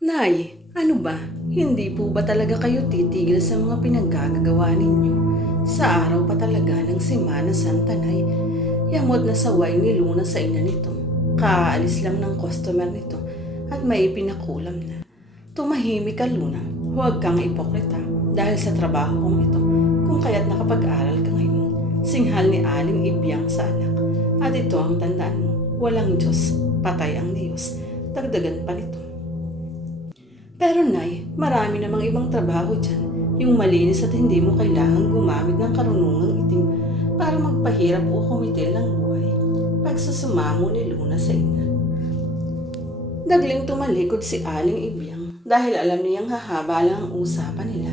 Nay, ano ba? Hindi po ba talaga kayo titigil sa mga pinaggagawa ninyo? Sa araw pa talaga ng Semana Santa, Nay. Yamot na saway ni Luna sa ina nito. Kaalis lang ng customer nito at may pinakulam na. Tumahimik ka, Luna. Huwag kang ipokrita dahil sa trabaho kong ito. Kung kaya't nakapag-aral ka ngayon. Singhal ni Aling Ibyang sa anak. At ito ang tandaan mo. Walang Diyos, patay ang Diyos. Dagdagan pa nito. Pero Nay, marami namang ibang trabaho dyan. Yung malinis at hindi mo kailangang gumamit ng karunungang itim para magpahirap o kumitil ng buhay. Pagsusumamo ni Luna sa ina. Nagling tumalikod si Aling Ibyang dahil alam niyang hahaba lang ang usapan nila.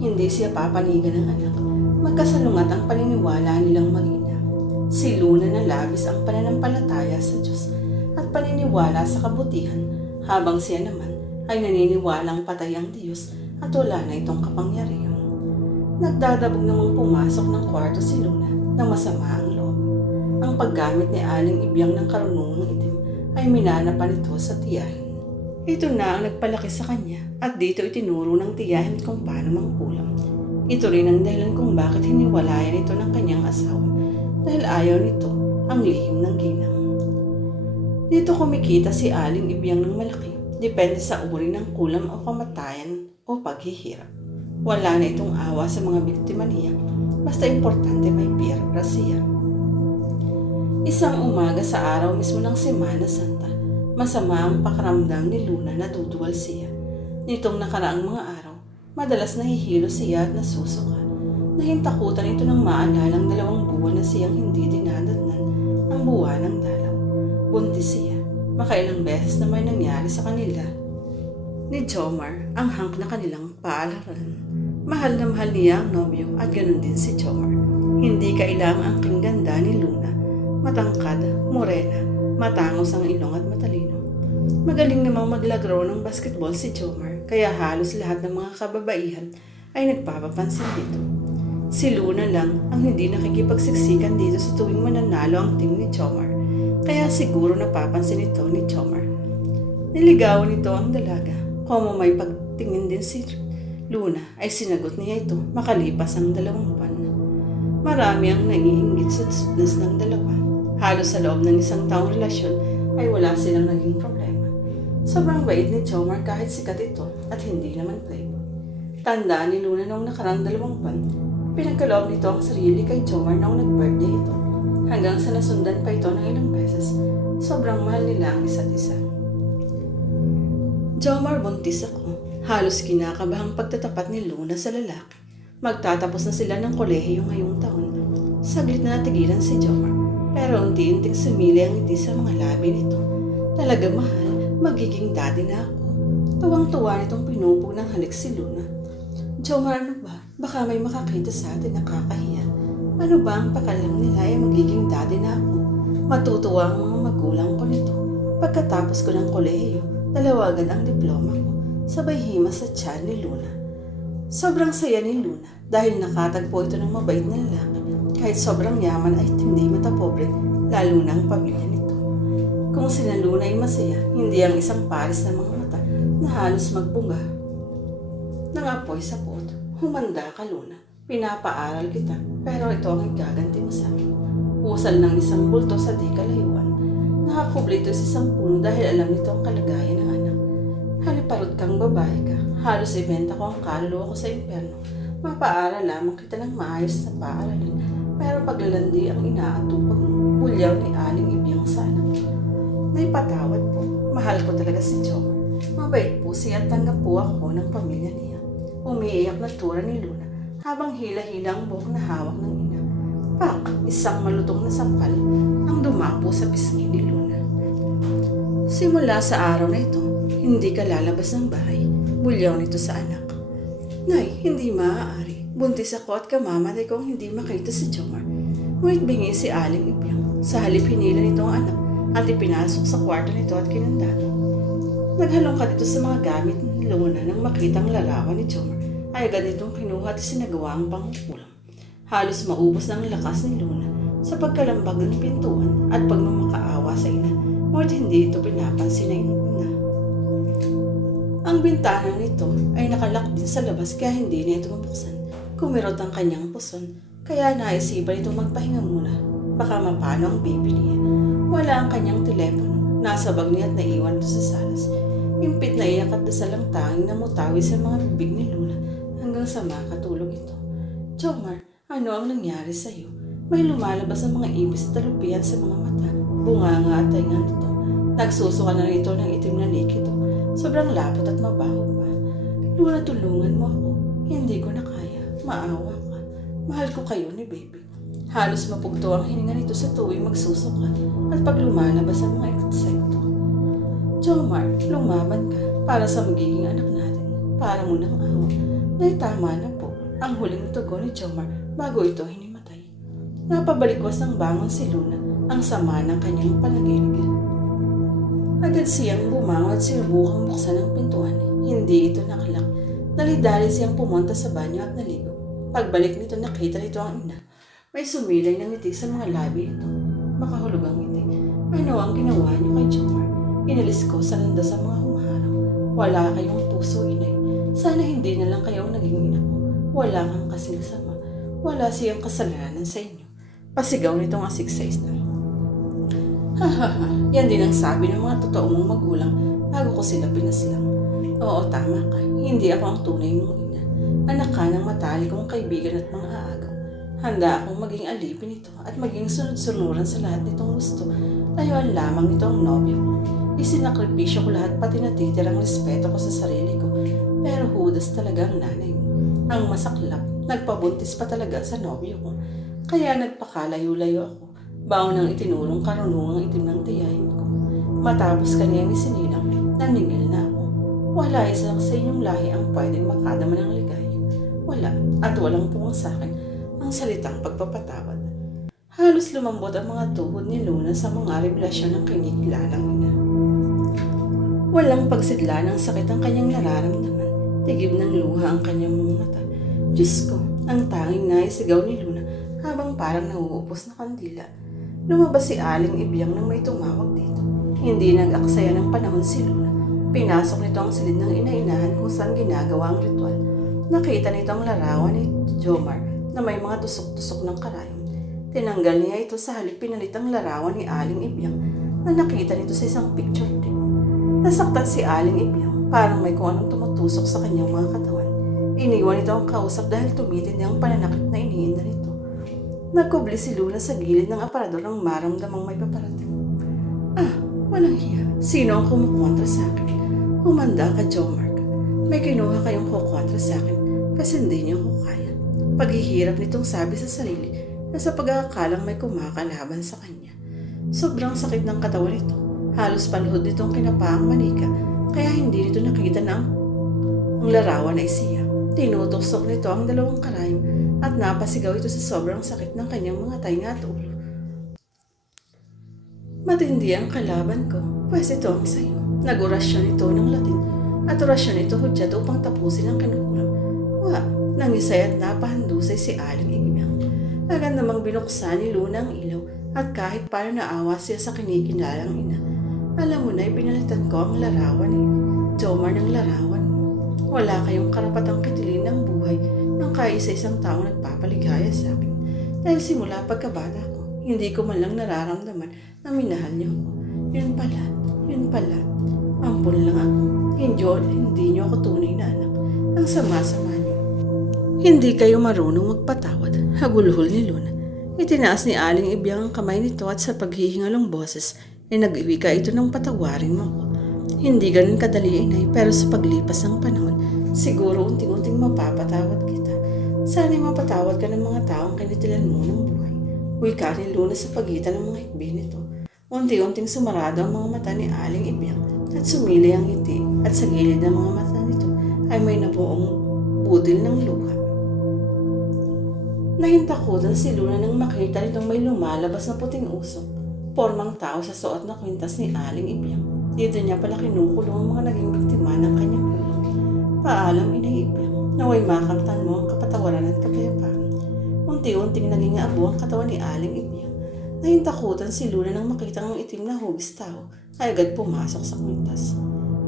Hindi siya papanigan ng anak. Magkasalungat ang paniniwala nilang mag-ina. Si Luna na labis ang pananampalataya sa Diyos at paniniwala sa kabutihan habang siya naman ay naniniwalang patay ang Diyos at wala na itong kapangyarihan. Nagdadabog namang pumasok ng kwarto si Luna na masama ang loob. Ang paggamit ni Aling Ibyang ng karunungang itim ay minana pa nito sa tiyahin. Ito na ang nagpalaki sa kanya at dito itinuro ng tiyahin kung paano mangkulam. Ito rin ang dahilan kung bakit hiniwalayan ito ng kanyang asawa dahil ayaw nito ang lihim ng ginang. Dito kumikita si Aling Ibyang ng malaki. Depende sa uri ng kulam o kamatayan o paghihirap. Wala na itong awa sa mga biktima niya, basta importante may pera siya. Isang umaga sa araw mismo ng Semana Santa, masama ang pakiramdam ni Luna na duduwal siya. Nitong nakaraang mga araw, madalas nahihilo siya at nasusuka. Nahintakutan ito ng maalalang 2 buwan na siyang hindi dinadatnan ang buwan ng dalaw. Buntis siya. Makailang beses na may nangyari sa kanila ni Jomar ang hangk na kanilang paalaran. Mahal na mahal niya ang nobyo at ganun din si Jomar. Hindi kailangang ang ganda ni Luna. Matangkad, morena, matangos ang ilong at matalino. Magaling namang maglagro ng basketball si Jomar kaya halos lahat ng mga kababaihan ay nagpapapansin dito. Si Luna lang ang hindi nakikipagsiksikan dito sa tuwing mananalo ang team ni Jomar. Kaya siguro napapansin ito ni Jomar. Niligawan nito ang dalaga. Como may pagtingin din si Luna ay sinagot niya ito makalipas ang 2 buwan. Marami ang naiinggit sa sweetness ng dalawa. Halos sa loob ng 1 taong relasyon ay wala silang naging problema. Sobrang bait ni Jomar kahit sikat ito at hindi naman playboy. Tandaan ni Luna noong nakarang 2 buwan, pinagkaloob nito ang sarili kay Jomar noong nag-birthday ito. Hanggang sa nasundan pa ito ng ilang beses, sobrang mahal nila ang isa't isa. Jomar, buntis ako. Halos kinakabahang pagtatapat ni Luna sa lalaki. Magtatapos na sila ng kolehiyo ngayong taon. Saglit na natigilan si Jomar, pero unti-unting sumili ang ngiti sa mga labi nito. Talaga mahal, magiging daddy na ako. Tuwang-tuwa nitong pinupog ng halik si Luna. Jomar, ano ba? Baka may makakita sa atin na kakahiya. Ano ba ang pakalam nila ay magiging daddy na ako? Matutuwa ang mga magulang ko nito. Pagkatapos ko ng kolehiyo, 2 agad ang diploma ko. Sabay himas sa tiyan ni Luna. Sobrang saya ni Luna dahil nakatagpo ito ng mabait na lalaki. Kahit sobrang yaman ay hindi matapobre, lalo na ang pamilya nito. Kung sina Luna ay masaya, hindi ang isang pares ng mga mata na halos magbunga. Nangapoy sa puot. Humanda ka, Luna. Pinapaaral kita, pero ito ang igaganti mo sa akin. Usal ng 1 bulto sa di kalayuan. Nakakublito sa 1 puno dahil alam nito ang kalagayan ng anak. Haliparot kang babae ka. Halos ibenta ko ang kaluluwa ko sa impyerno. Mapaaral lamang kita ng maayos na paaralin. Pero paglalandi ang inaatupag mo, bulyaw ni Aling Ibyang sa anak. Naipatawad po. Mahal ko talaga si Jomar. Mabait po siya at tanggap po ako ng pamilya niya. Umiiyak na tura ni Luna habang hila-hila ang buhok na hawak ng ina. Pak! Isang malutong na sampal ang dumapo sa pisngi ni Luna. Simula sa araw na ito, hindi ka lalabas ng bahay. Bulyaw nito sa anak. Nay, hindi maaari. Buntis ako at kamamatay kong hindi makita si Jomar. Ngunit bingi si Aling Ibyang. Sa halip hinila nito ang anak at ipinasok sa kwarto nito at kinandado. Naghalongkat ito sa mga gamit ni Luna nang makitang larawan ni Jomar. Ay agad itong kinuha at sinagawa ang pangkukulang. Halos maubos ng lakas ni Luna sa pagkalambag ng pintuan at pagmamakaawa sa ina, ngunit hindi ito pinapansin ng ina. Ang bintana nito ay nakalak din sa labas kaya hindi niya ito mabuksan. Kumirot ang kanyang puson, kaya naisipan itong magpahinga muna. Baka mapano ang baby niya. Wala ang kanyang telepono. Nasa bag niya at naiwan ito sa salas. Impit na iyak at dasal ang tanging namutawi sa mga bibig ni Luna hanggang sa makatulog ito. Jomar, ano ang nangyari sa iyo? May lumalabas ang mga ibis at talupian sa mga mata. Bunganga at tainga nito. Nagsusuka na rin ito ng itim na likido. Sobrang lapot at mabaho pa. Luna, tulungan mo ako. Hindi ko na kaya. Maawa ka. Mahal ko kayo ni baby. Halos mapugto ang hininga nito sa tuwing magsusuka at pag lumalabas ang mga insekto. Jomar, lumaban ka para sa magiging anak natin. Para mo ng awa. Dahil tama na po ang huling tugon ni Jomar bago ito hinimatay. Napabalikwas ang bangon si Luna, ang sama ng kanyang panaginip. Agad siyang bumangon at sinubukang buksan ang pintuan. Hindi ito nakalak. Dali-dali siyang pumunta sa banyo at naligo. Pagbalik nito nakita nito ang ina. May sumilay ng ngiti sa mga labi ito. Makahulog ang ngiti. Ano ang ginawa niyo kay Jomar? Inalis ko sa landas sa mga humaharap. Wala kayong puso, inay. Sana hindi na lang kayo naging ina ko. Wala kang kasing sama. Wala siyang kasalanan sa inyo. Pasigaw nitong asiksais na. Hahaha, yan din ang sabi ng mga totoo mong magulang bago ko sila pinaslang. Oo, tama ka. Hindi ako ang tunay mong ina. Anak ka ng matalik kong kaibigan at mga aagaw. Handa akong maging alipin ito at maging sunod-sunuran sa lahat nitong gusto. Layuan lamang nito ang nobyo ko. Isinakripisyo ko lahat pati natitirang respeto ko sa sarili ko. Pero hudas talaga ang nanay mo. Ang masaklap, nagpabuntis pa talaga sa nobyo ko. Kaya nagpakalayo-layo ako. Baon ng itinulong karunungang itim ng tiyahin ko. Matapos kaniyang isinilang, naningil na ako. Wala isa sa inyong lahi ang pwedeng makadama ng ligaya. Wala, at walang pumang sa akin ang salitang pagpapatawad. Halos lumambot ang mga tuhod ni Luna sa mga revelasyon ng kinikilalang ina. Walang pagsidla ng sakit ang kanyang nararamdaman. Tigib ng luha ang kanyang mga mata. Diyos ko, ang tanging naisigaw ni Luna habang parang nauupos na kandila. Lumabas si Aling Ibyang nang may tumawag dito. Hindi nag-aksaya ng panahon si Luna. Pinasok nito ang silid ng ina-inahan kung saan ginagawa ang ritual. Nakita nito ang larawan ni Jomar na may mga tusok-tusok ng karayom. Tinanggal niya ito sa halip pinalit ang larawan ni Aling Ibyang na nakita nito sa isang picture din. Nasaktan si Aling Ibyang, parang may kung anong tumutusok sa kanyang mga katawan. Iniwan ito ang kausap dahil tumitindi ang pananakit na iniinda nito. Nagkubli si Luna sa gilid ng aparador ng maramdamang may paparating. Walang hiya. Sino ang kumukontra sa akin? Humanda ka, Jomar. May kinuha kayong kukontra sa akin kasi hindi niyo ko kaya. Paghihirap nitong sabi sa sarili na sa pag-aakalang may kumakalaban sa kanya. Sobrang sakit ng katawan nito. Halos paluhod nitong kinapaang manika kaya hindi nito nakita na ang larawan ay siya. Tinutusok nito ang dalawang karayom at napasigaw ito sa sobrang sakit ng kanyang mga tainga at ulo. Matindi ang kalaban ko, pues ito ang sayo. Nag-orasyon ito ng Latin at orasyon ito hudyat upang tapusin ang kinukulam. Nangisay at napahandusay si Aling Ibyang. Agad namang binuksan ni Luna ang ilaw at kahit paano naawa siya sa kinikilalang ina. Alam mo na, pinalitan ko ang larawan ni Jomar ng larawan mo. Wala kayong karapatang kitilin ng buhay ng kaisa-isang taong nagpapaligaya sa akin. Dahil simula pagkabata ko, hindi ko man lang nararamdaman na minahal niyo ako. Yun pala. Ampun lang ako. Hindi niyo ako tunay na anak. Ang sama-sama niyo. Hindi kayo marunong magpatawad, hagulhol ni Luna. Itinaas ni Aling Ibyang ang kamay nito at sa paghihingalong boses ay nag-iwika ito ng patawarin mo ako. Hindi ganun kadali, inay, pero sa paglipas ng panahon, siguro unting-unting mapapatawad kita. Sana'y mapatawad ka ng mga taong kinitilan mo ng buhay. Wika ni Luna sa pagitan ng mga hikbi nito. Unti-unting sumarado ang mga mata ni Aling Ibyang at sumili ang ngiti at sa gilid ng mga mata nito ay may nabuong budil ng luha. Nahintakutan si Luna nang makita nitong may lumalabas na puting usok. Pormang tao sa suot na kwintas ni Aling Ibyang. Dito niya pala kinukulong ang mga naging biktima ng kanyang kulong. Paalam, Inay Ibyang, naway makamtan mo ang kapatawaran at kapayapaan. Unti-unting naging abo ang katawan ni Aling Ibyang. Nahintakutan si Luna nang makita ang itim na hugis tao ay agad pumasok sa kwintas.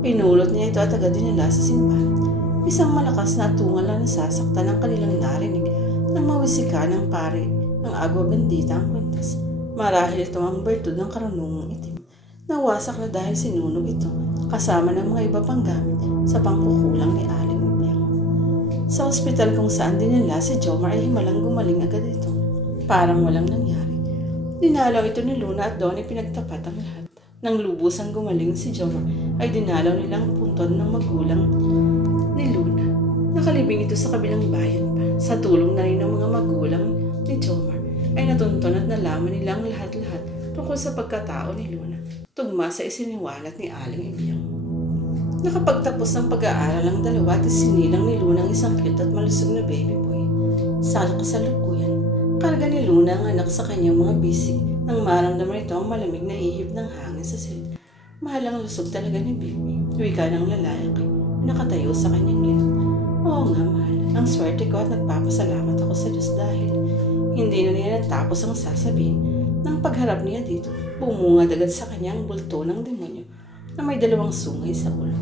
Pinulot niya ito at agad dinala sa simbahan. Isang malakas na atungal na nasasaktan ang kanilang narinig nang mawisika ng pare ng Agua Bendita ang kwintas. Marahil ito ang bertud ng karunungang itim. Nawasak na dahil sinunog ito kasama ng mga iba pang gamit sa pangkukulang ni Aling Bibiang. Sa ospital kung saan dinala si Jomar ay himalang gumaling agad ito. Parang walang nangyari. Dinalaw ito ni Luna at doon ay pinagtapat ang lahat. Nang lubusang gumaling si Jomar ay dinalaw nilang puntod ng magulang ni Luna. Nakalibing ito sa kabilang bayan pa. Sa tulong na rin ng mga magulang ni Jomar ay natunton at nalaman nilang lahat-lahat tungkol sa pagkatao ni Luna. Tugma sa isiniwalat ni Aling Ibiang. Nakapagtapos ng pag-aaral ang dalawa at isinilang ni Luna ang isang cute at malusog na baby boy. Sa kasalukuyan, karga ni Luna ang anak sa kanyang mga bisig nang maramdaman ito ang malamig na ihip ng hangin sa silid. Mahal ang lusog talaga ni baby. Wika ng lalaki na nakatayo sa kanyang likod. Oo nga mahal, ang swerte ko at nagpapasalamat ako sa Diyos dahil hindi na niya natapos ang sasabihin. Nang pagharap niya dito, bumungad agad sa kanyang bulto ng demonyo na may dalawang sungay sa ulo.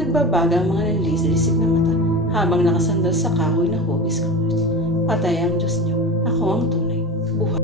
Nagbabaga ang mga nanlisik na mata habang nakasandal sa kahoy na hugis ko. Patay ang Diyos niyo, ako ang tunay, buhay.